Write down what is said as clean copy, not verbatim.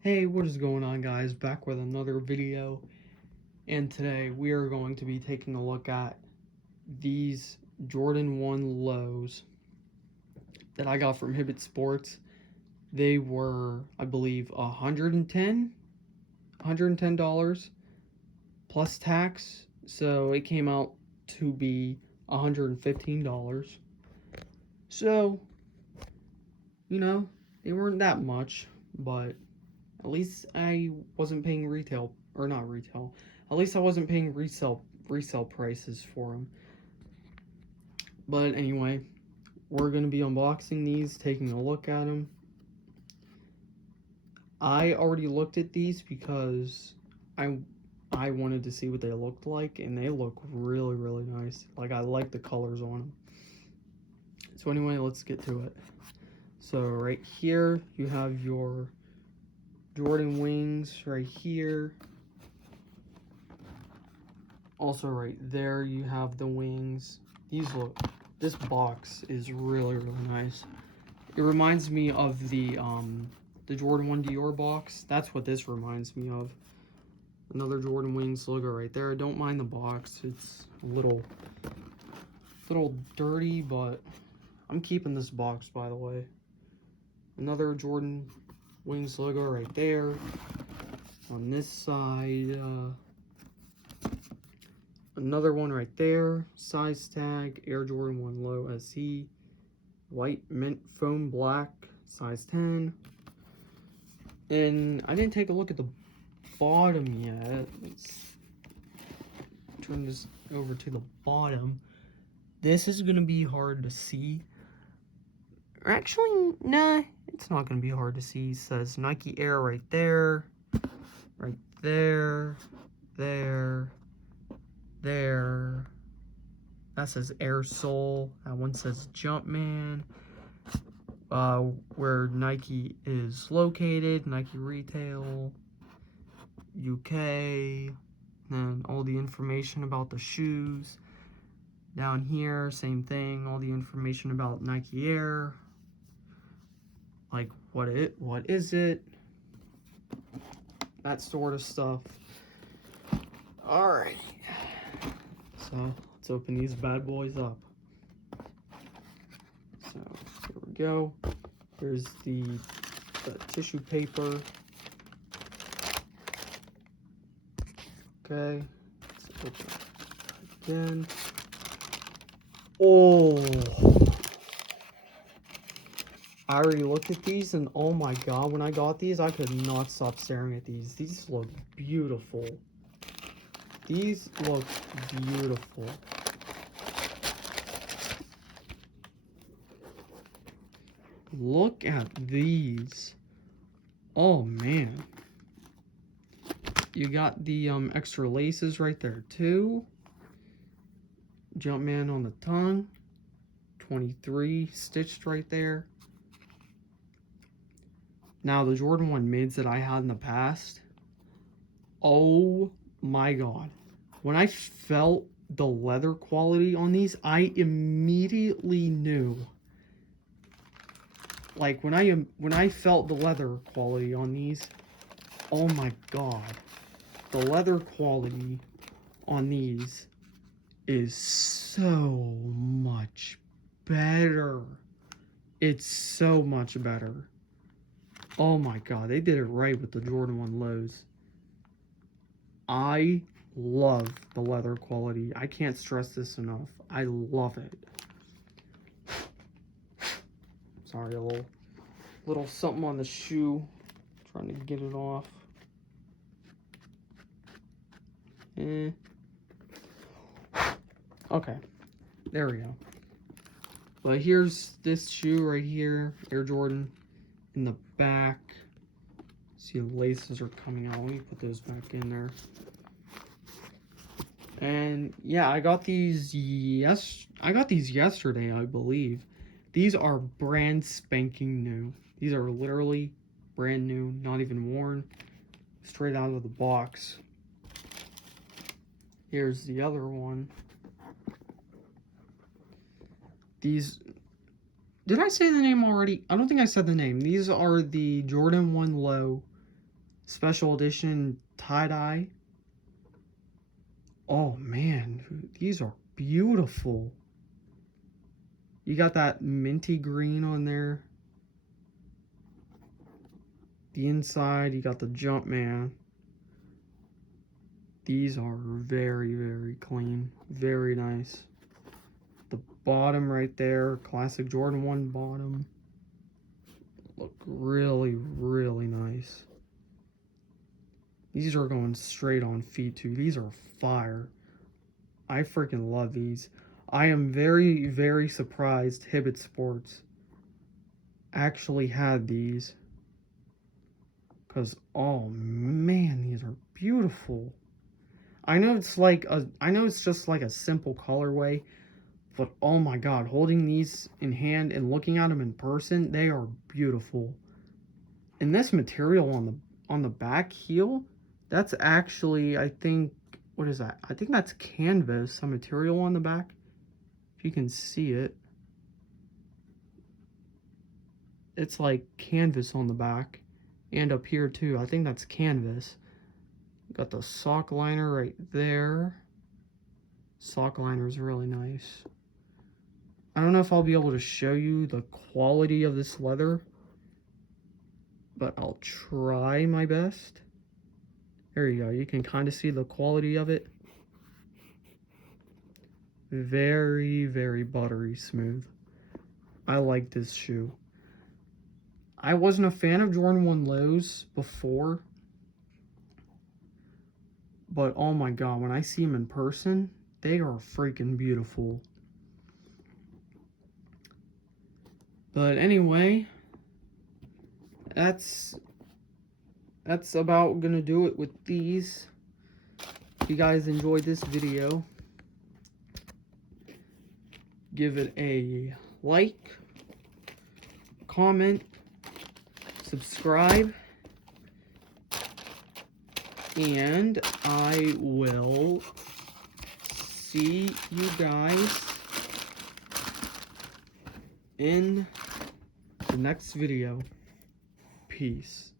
Hey, what is going on, guys? Back with another video, and today we are going to be taking a look at these Jordan 1 lows that I got from Hibbett Sports. They were, I believe, $110 plus tax, so it came out to be $115. So, they weren't that much, but at least I wasn't paying retail, or not retail. At least I wasn't paying resale prices for them. But anyway, we're gonna be unboxing these, taking a look at them. I already looked at these because I I wanted to see what they looked like, and they look really nice. Like, I like the colors on them. So anyway, let's get to it. So right here you have your Jordan wings right here. Also right there you have the wings. This box is really nice. It reminds me of the Jordan 1 Dior box. That's what this reminds me of. Another Jordan Wings logo right there. I don't mind the box. It's a little dirty, but I'm keeping this box, by the way. Another Jordan Wings logo right there. On this side, another one right there. Size tag, Air Jordan 1 Low SE. White mint foam black, size 10. And I didn't take a look at the bottom yet. Let's turn this over to the bottom. This is gonna be hard to see. Or actually, nah, it's not gonna be hard to see. It says Nike Air right there, right there, there. That says Air Soul. That one says Jumpman. Where Nike is located, Nike Retail, UK, and all the information about the shoes. Down here, same thing, all the information about Nike Air, like what is it, that sort of stuff. Alright, so let's open these bad boys up. So here we go. Here's the tissue paper. Okay, let's open it again. Oh, I already looked at these, and oh my god, when I got these, I could not stop staring at these. These look beautiful. These look beautiful. Look at these. Oh man. You got the extra laces right there too. Jumpman on the tongue. 23 stitched right there. Now the Jordan 1 mids that I had in the past. Oh my god. When I felt the leather quality on these, I immediately knew. Like when I felt the leather quality on these, oh my god. The leather quality on these is so much better. It's so much better. Oh my god, they did it right with the Jordan 1 lows. I love the leather quality. I can't stress this enough. I love it. Sorry, a little something on the shoe. Trying to get it off. Okay, there we go. But here's this shoe right here, Air Jordan, in the back. See, the laces are coming out. Let me put those back in there. And yeah, I got these yesterday, I believe. These are brand spanking new. These are literally brand new, not even worn, straight out of the box. Here's the other one. These, did I say the name already? I don't think I said the name. These are the Jordan 1 Low special edition tie-dye. Oh man, these are beautiful. You got that minty green on there. The inside, you got the Jumpman. These are very, very clean. Very nice. The bottom right there, classic Jordan 1 bottom. Look really, really nice. These are going straight on feet too. These are fire. I freaking love these. I am very, very surprised Hibbett Sports actually had these. Because, oh man, these are beautiful. I know it's just like a simple colorway, but oh my god, holding these in hand and looking at them in person, they are beautiful. And this material on the back heel, that's actually, I think, what is that? I think that's canvas, some material on the back. If you can see it. It's like canvas on the back. And up here too, I think that's canvas. Got the sock liner right there. Sock liner is really nice. I don't know if I'll be able to show you the quality of this leather, but I'll try my best. There you go. You can kind of see the quality of it. Very, very buttery smooth. I like this shoe. I wasn't a fan of Jordan 1 lows before, but oh my god, when I see them in person, they are freaking beautiful. But anyway, that's about gonna do it with these. If you guys enjoyed this video, give it a like, comment, subscribe, and I will see you guys in the next video. Peace.